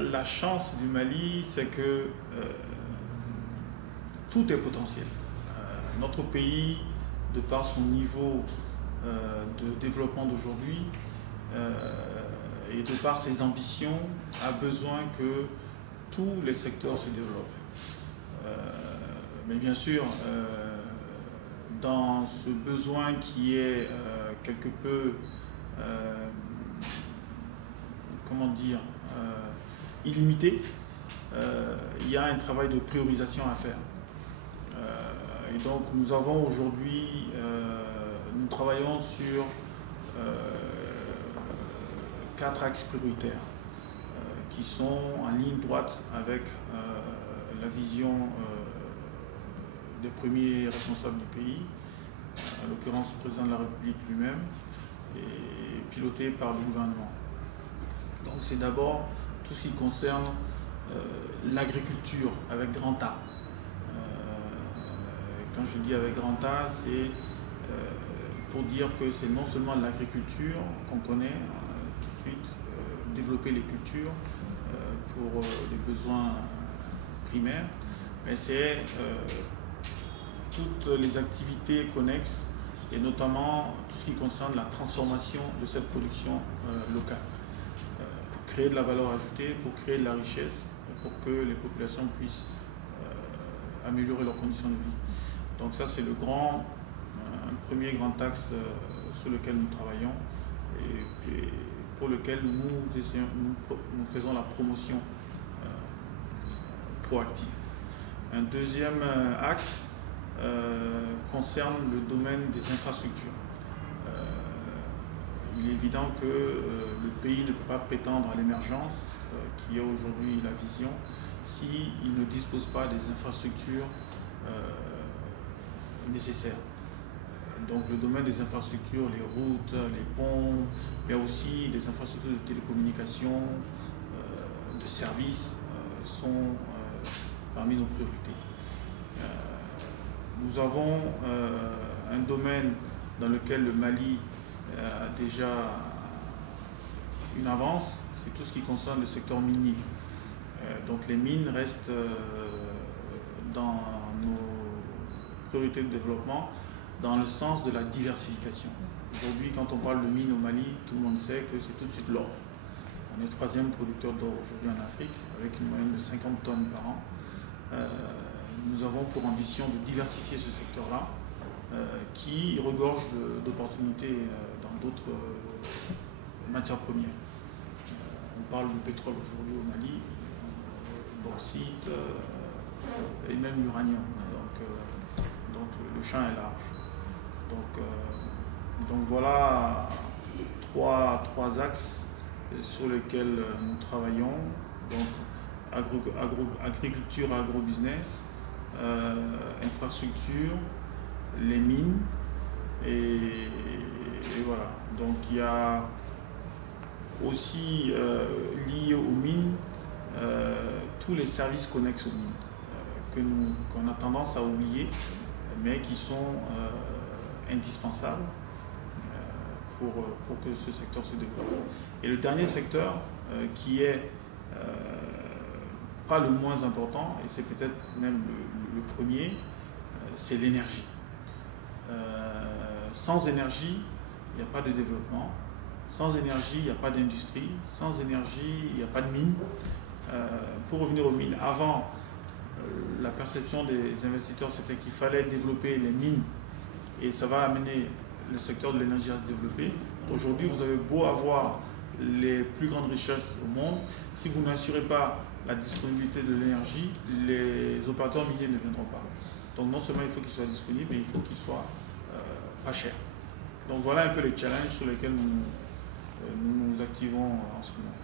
la chance du Mali, c'est que tout est potentiel. Notre pays, de par son niveau de développement d'aujourd'hui et de par ses ambitions, a besoin que tous les secteurs se développent. Mais bien sûr, dans ce besoin qui est quelque peu, comment dire, illimité, il y a un travail de priorisation à faire. Et donc nous avons aujourd'hui, nous travaillons sur 4 axes prioritaires qui sont en ligne droite avec la vision des premiers responsables du pays, en l'occurrence le président de la République lui-même, et piloté par le gouvernement. Donc c'est d'abord tout ce qui concerne l'agriculture avec grand A. Quand je dis avec grand A, c'est pour dire que c'est non seulement l'agriculture qu'on connaît tout de suite, développer les cultures pour les besoins primaires, mais c'est toutes les activités connexes et notamment tout ce qui concerne la transformation de cette production locale pour créer de la valeur ajoutée, pour créer de la richesse, pour que les populations puissent améliorer leurs conditions de vie. Donc ça c'est le premier grand axe sur lequel nous travaillons et pour lequel nous faisons la promotion proactive. Un deuxième axe concerne le domaine des infrastructures. Il est évident que le pays ne peut pas prétendre à l'émergence qui est aujourd'hui la vision s'il ne dispose pas des infrastructures nécessaires. Donc le domaine des infrastructures, les routes, les ponts, mais aussi des infrastructures de télécommunications, de services sont parmi nos priorités. Nous avons un domaine dans lequel le Mali a déjà une avance, c'est tout ce qui concerne le secteur minier. Donc les mines restent dans nos priorités de développement dans le sens de la diversification. Aujourd'hui, quand on parle de mines au Mali, tout le monde sait que c'est tout de suite l'or. On est le 3e producteur d'or aujourd'hui en Afrique, avec une moyenne de 50 tonnes par an. Nous avons pour ambition de diversifier ce secteur-là, qui regorge d'opportunités dans d'autres matières premières. On parle du pétrole aujourd'hui au Mali, bauxite et même l'uranium. Donc le champ est large. Donc voilà trois axes sur lesquels nous travaillons. Donc agriculture, agrobusiness, infrastructure, les mines et voilà. Donc il y a aussi lié aux mines tous les services connexes aux mines qu'on a tendance à oublier mais qui sont indispensables pour que ce secteur se développe. Et le dernier secteur qui est pas le moins important, et c'est peut-être même le premier, c'est l'énergie. Sans énergie, il n'y a pas de développement. Sans énergie, il n'y a pas d'industrie. Sans énergie, il n'y a pas de mine. Pour revenir aux mines, avant, la perception des investisseurs, c'était qu'il fallait développer les mines et ça va amener le secteur de l'énergie à se développer. Aujourd'hui, vous avez beau avoir les plus grandes richesses au monde, si vous n'assurez pas la disponibilité de l'énergie, les opérateurs miniers ne viendront pas. Donc non seulement il faut qu'ils soient disponibles, mais il faut qu'ils soient pas chers. Donc voilà un peu les challenges sur lesquels nous nous activons en ce moment.